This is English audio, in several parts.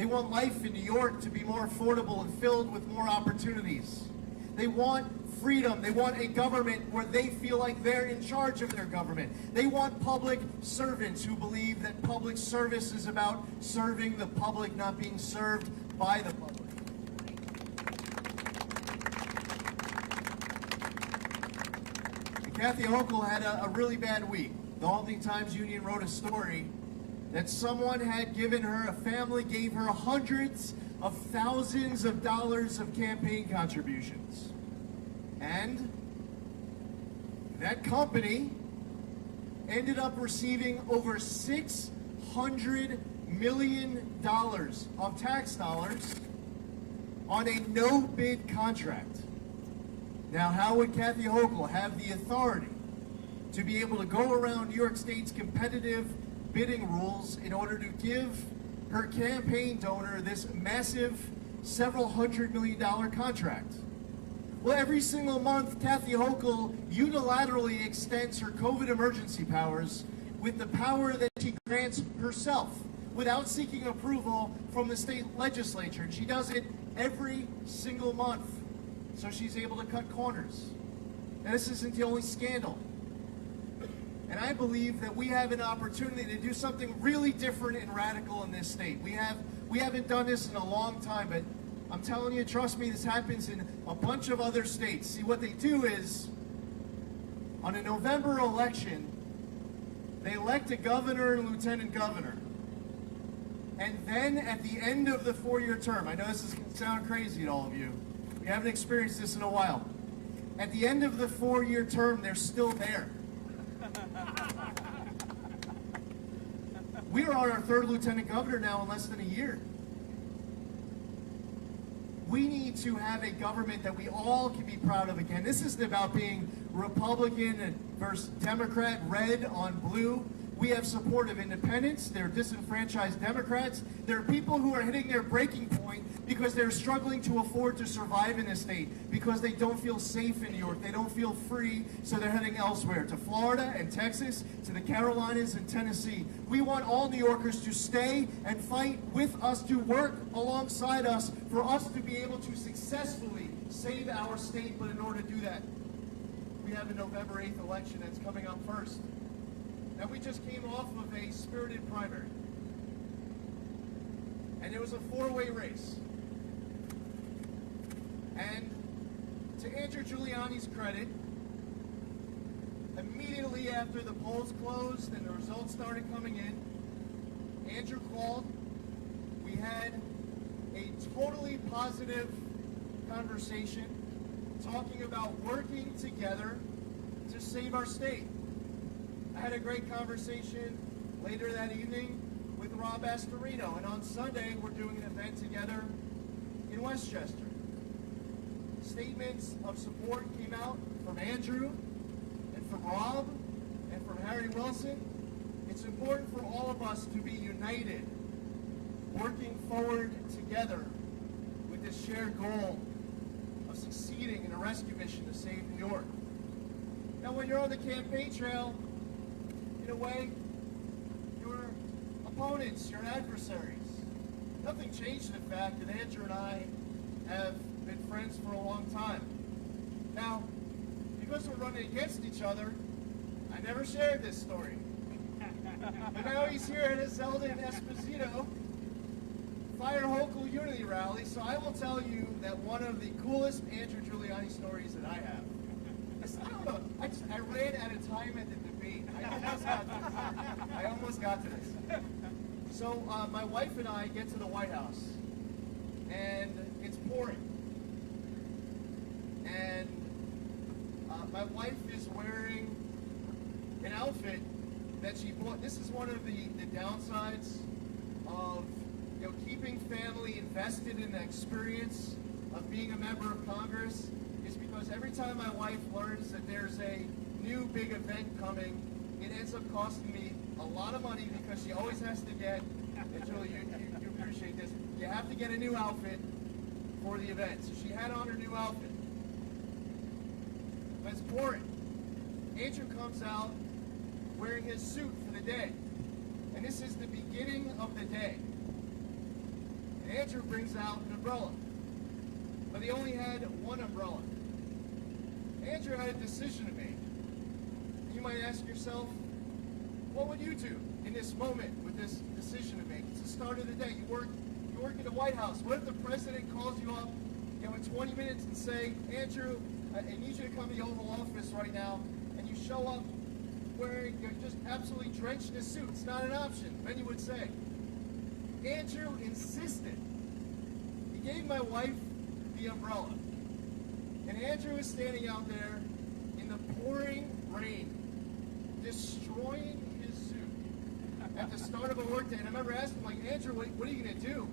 They want life in New York to be more affordable and filled with more opportunities. They want freedom. They want a government where they feel like they're in charge of their government. They want public servants who believe that public service is about serving the public, not being served by the public. And Kathy Hochul had a really bad week. The Albany Times-Union wrote a story that someone had given her, a family gave her hundreds of thousands of dollars of campaign contributions. And that company ended up receiving over $600 million of tax dollars on a no-bid contract. Now, how would Kathy Hochul have the authority to be able to go around New York State's competitive bidding rules in order to give her campaign donor this massive several $100 million contract? Well, every single month, Kathy Hochul unilaterally extends her COVID emergency powers with the power that she grants herself without seeking approval from the state legislature. And she does it every single month, so she's able to cut corners. And this isn't the only scandal. And I believe that we have an opportunity to do something really different and radical in this state. We haven't done this in a long time, but I'm telling you, trust me, this happens in a bunch of other states. See, what they do is, on a November election, they elect a governor and lieutenant governor. And then at the end of the 4-year term, I know this is going to sound crazy to all of you. We haven't experienced this in a while. At the end of the 4-year term, they're still there. We are on our 3rd lieutenant governor now in less than a year. We need to have a government that we all can be proud of again. This isn't about being Republican versus Democrat, red on blue. We have support of independents. There are disenfranchised Democrats. There are people who are hitting their breaking point because they're struggling to afford to survive in this state, because they don't feel safe in New York. They don't feel free, so they're heading elsewhere, to Florida and Texas, to the Carolinas and Tennessee. We want all New Yorkers to stay and fight with us, to work alongside us, for us to be able to successfully save our state. But in order to do that, we have a November 8th election that's coming up first. Now, we just came off of a spirited primary, and it was a 4-way race. And to Andrew Giuliani's credit, immediately after the polls closed and the results started coming in, Andrew called. We had a totally positive conversation talking about working together to save our state. I had a great conversation later that evening with Rob Astorino, and on Sunday we're doing an event together in Westchester. Statements of support came out from Andrew and from Rob and from Harry Wilson. It's important for all of us to be united, working forward together with this shared goal of succeeding in a rescue mission to save New York. Now, when you're on the campaign trail, in a way, your opponents, your adversaries. Nothing changed in the fact that Andrew and I have been friends for a long time. Now, because we're running against each other, I never shared this story. But now he's here at a Zeldin Esposito Fire Hochul Unity rally, so I will tell you that one of the coolest Andrew Giuliani stories that I have. I don't know, I ran out of time at the debate. I almost got to this. So my wife and I get to the White House, and it's pouring. And my wife is wearing an outfit that she bought. This is one of the downsides of keeping family invested in the experience of being a member of Congress, is because every time my wife learns that there's a new big event coming, it ends up costing me a lot of money, because she always has to get, and Julie, you appreciate this, you have to get a new outfit for the event. So she had on her new outfit. But it's pouring. Andrew comes out wearing his suit for the day. And this is the beginning of the day. Andrew brings out an umbrella, but he only had one umbrella. Andrew had a decision to make. You might ask yourself, what would you do in this moment with this decision to make? It's the start of the day. You work in the White House. What if the president calls you up, in 20 minutes and say, Andrew, I need you to come to the Oval Office right now, and you show up wearing, you're just absolutely drenched in a suit. It's not an option. Many would say. Andrew insisted. He gave my wife the umbrella. And Andrew is standing out there in the pouring rain, destroying his suit at the start of a workday. And I remember asking him, like, Andrew, what are you going to do?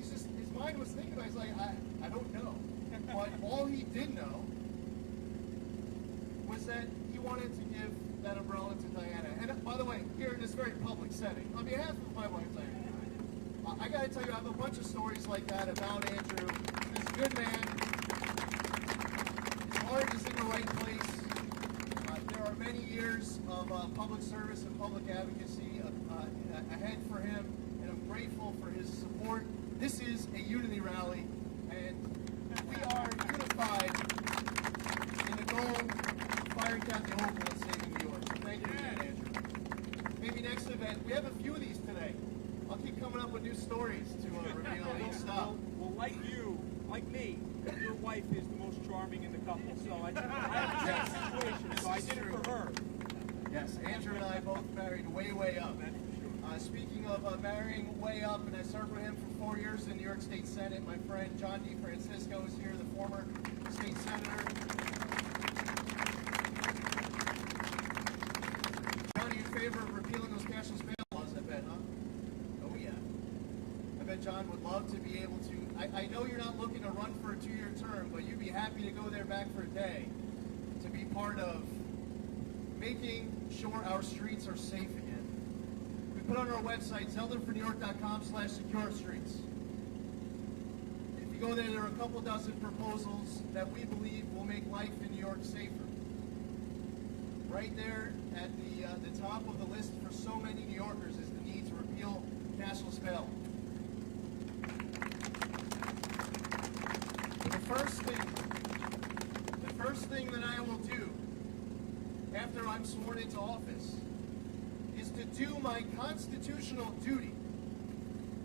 His mind was thinking, I was like, I don't know. But all he did know was that he wanted to give that umbrella to Diana. And by the way, here in this very public setting, on behalf of my wife, Diana, I got to tell you, I have a bunch of stories like that about Andrew. He's a good man. His heart is in the right place. There are many years of public service and public advocacy ahead for him, and I'm grateful for his support. This is a unity rally, and we are unified in the goal of firing Kathy Hochul and saving New York. So thank you again, Andrew. Maybe next event, we have a few of these today. I'll keep coming up with new stories to reveal each stop. Well, like you, like me, your wife is the most charming in the couple, so I have a situation, so I did it for her. Yes, Andrew and I both married way up. Speaking of marrying way up, and I served with him for 4 years in the New York State Senate, my friend John DeFrancisco is here, the former state senator. John, are you in favor of repealing those cashless bail laws, I bet, huh? Oh, yeah. I bet John would love to be able to. I know you're not looking to run for a 2-year term, but you'd be happy to go there back for a day to be part of making sure our streets are safe again. Put on our website, zeldinfornewyork.com/securestreets. If you go there, there are a couple dozen proposals that we believe will make life in New York safer. Right there at the top of the list for so many New Yorkers is the need to repeal cashless bail. But the first thing that I will do after I'm sworn into office to do my constitutional duty.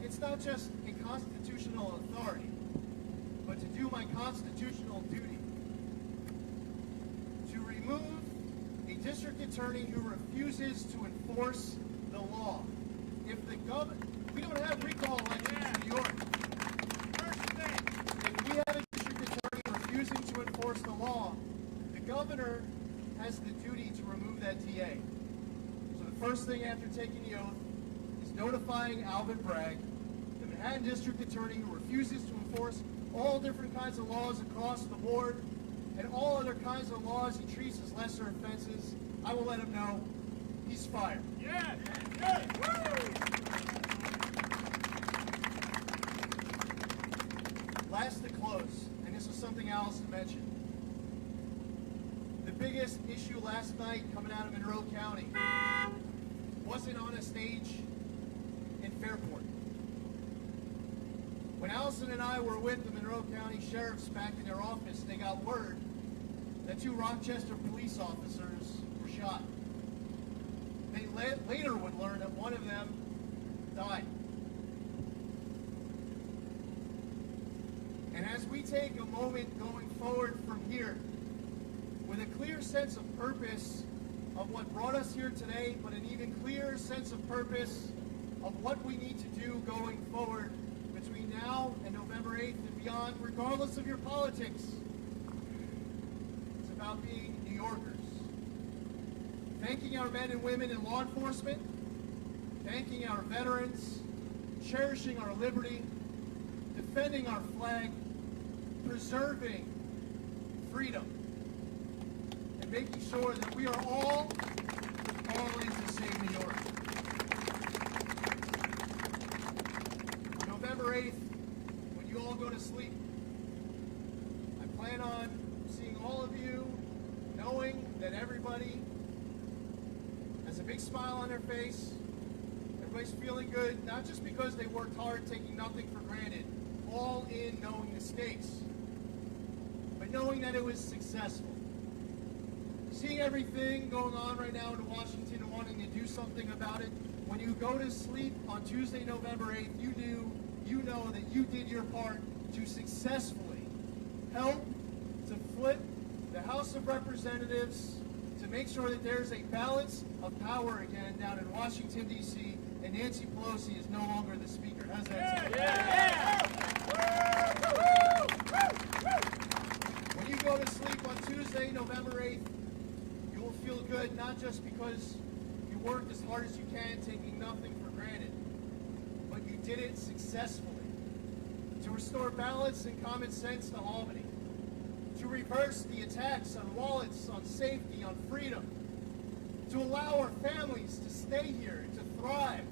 It's not just a constitutional authority, but to do my constitutional duty. To remove a district attorney who refuses to enforce the law. If the governor, we don't have recall elections in New York. If we have a district attorney refusing to enforce the law, the governor has the duty to remove that DA. First thing after taking the oath is notifying Alvin Bragg, the Manhattan District Attorney who refuses to enforce all different kinds of laws across the board and all other kinds of laws he treats as lesser offenses. I will let him know he's fired. Yes! Yes! Last to close, and this is something Allison mentioned. The biggest issue last night coming out of Monroe County wasn't on a stage in Fairport. When Allison and I were with the Monroe County sheriffs back in their office, they got word that 2 Rochester police officers were shot. They later would learn that one of them died. And as we take a moment going forward from here with a clear sense of purpose of what brought us here today, but an even clearer sense of purpose of what we need to do going forward between now and November 8th and beyond, regardless of your politics. It's about being New Yorkers. Thanking our men and women in law enforcement, thanking our veterans, cherishing our liberty, defending our flag, preserving freedom, and making sure that we are all in to save New York. On November 8th, when you all go to sleep, I plan on seeing all of you, knowing that everybody has a big smile on their face, everybody's feeling good, not just because they worked hard, hard, taking nothing for granted, all in knowing the stakes, but knowing that it was successful. Seeing everything going on right now in Washington and wanting to do something about it, when you go to sleep on Tuesday, November 8th, you know that you did your part to successfully help to flip the House of Representatives, to make sure that there's a balance of power again down in Washington, D.C., and Nancy Pelosi is no longer the speaker. How's that sound? When you go to sleep on Tuesday, November 8th, you will feel good, not just because you worked as hard as you can, taking nothing for granted, but you did it successfully. To restore balance and common sense to Albany, to reverse the attacks on wallets, on safety, on freedom, to allow our families to stay here, to thrive,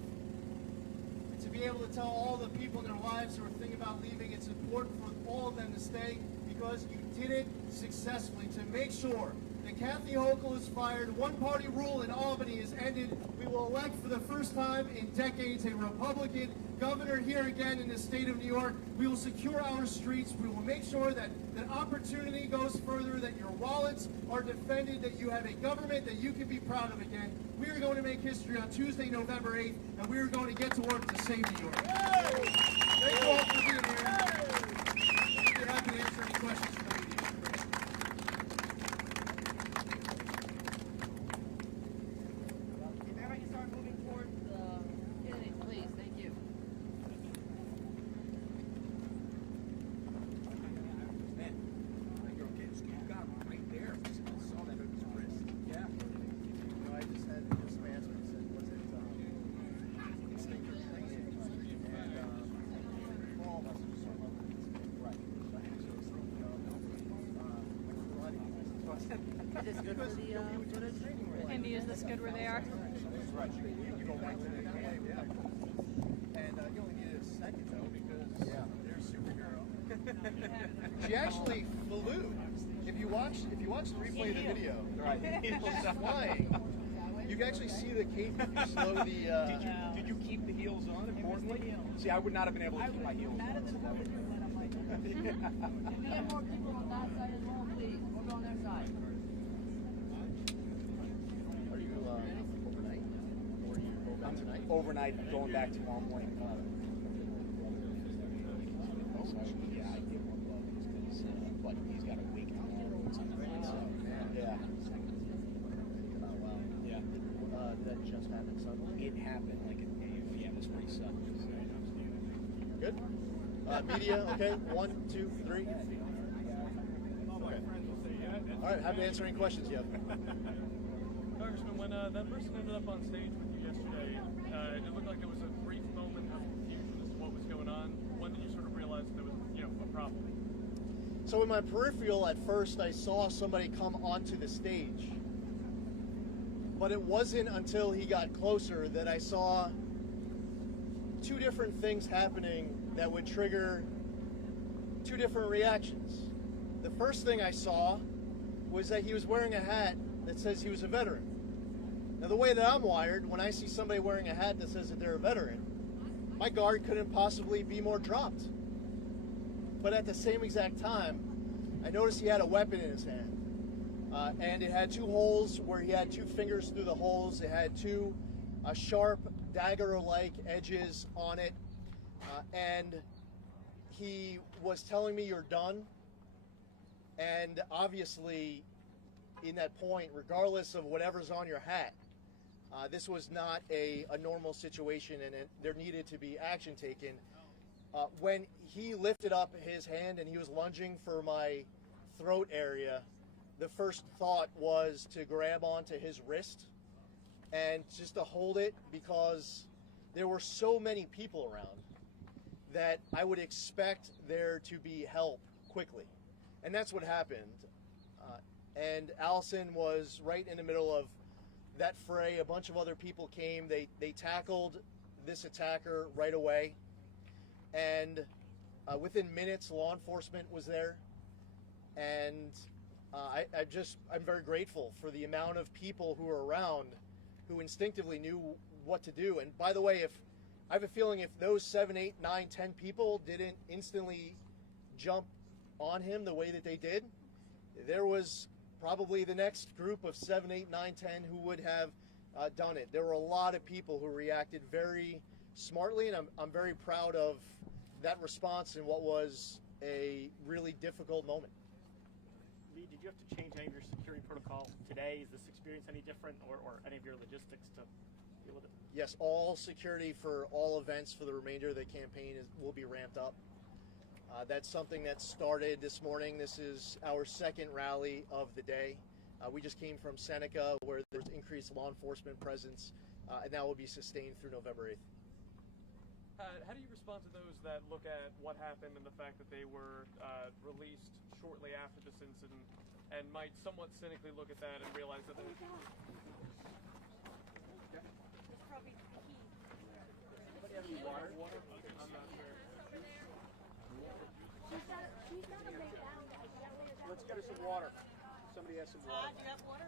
and to be able to tell all the people in their lives who are thinking about leaving, it's important for all of them to stay because you did it successfully to make sure that Kathy Hochul is fired, one-party rule in Albany is ended, we will elect for the first time in decades a Republican governor here again in the state of New York. We will secure our streets. We will make sure that opportunity goes further, that your wallets are defended, that you have a government that you can be proud of again. We are going to make history on Tuesday, November 8th, and we are going to get to work to save New York. Thank you all for being here. We're happy to answer any questions from the media. If I can start moving towards the candidates, please. Thank you. Is this good for the footage? Andy, is this good where they are? And you only needed a second though because they're a superhero. She actually flew. If you watch the replay of the video, she's flying. You can actually see the cape if you slow the. Did you keep the heels on, importantly? See, I would not have been able to keep my heels on. If we have more people on that side as well, please. We'll go on their side. Are you overnight? Or are you going tonight? Overnight, going back tomorrow morning. Yeah, I did one because but he's got a week tomorrow or something like that. Yeah. Oh wow. Yeah. Did that just happen suddenly? It happened like yeah, it was pretty sudden. Good. Media, okay. 1, 2, 3. Okay. All right. Happy to answer any questions you have. Congressman, when that person ended up on stage with you yesterday, it looked like there was a brief moment of confusion as to what was going on. When did you sort of realize there was, a problem? So in my peripheral, at first, I saw somebody come onto the stage. But it wasn't until he got closer that I saw two different things happening that would trigger two different reactions. The first thing I saw was that he was wearing a hat that says he was a veteran. Now, the way that I'm wired, when I see somebody wearing a hat that says that they're a veteran, my guard couldn't possibly be more dropped. But at the same exact time, I noticed he had a weapon in his hand. And it had two holes where he had two fingers through the holes. It had two sharp dagger-like edges on it. And he was telling me, "You're done." And obviously, in that point, regardless of whatever's on your hat, this was not a normal situation, and there needed to be action taken. When he lifted up his hand and he was lunging for my throat area, the first thought was to grab onto his wrist and just to hold it, because there were so many people around that I would expect there to be help quickly. And that's what happened. And Allison was right in the middle of that fray. A bunch of other people came. They tackled this attacker right away. And within minutes, law enforcement was there. And I'm very grateful for the amount of people who were around who instinctively knew what to do. And by the way, if I have a feeling if those 7, 8, 9, 10 people didn't instantly jump on him the way that they did, there was probably the next group of 7, 8, 9, 10 who would have done it. There were a lot of people who reacted very smartly, and I'm very proud of that response in what was a really difficult moment. Lee, did you have to change any of your security protocol today? Is this experience any different, or any of your logistics to deal with it? Yes, all security for all events for the remainder of the campaign will be ramped up. That's something that started this morning. This is our second rally of the day. We just came from Seneca, where there's increased law enforcement presence, and that will be sustained through November 8th. How do you respond to those that look at what happened and the fact that they were released shortly after this incident and might somewhat cynically look at that and realize that It's probably the key. water? I'm not sure. She's not a big animal. Let's get her some water. Somebody has some water. Do you have water?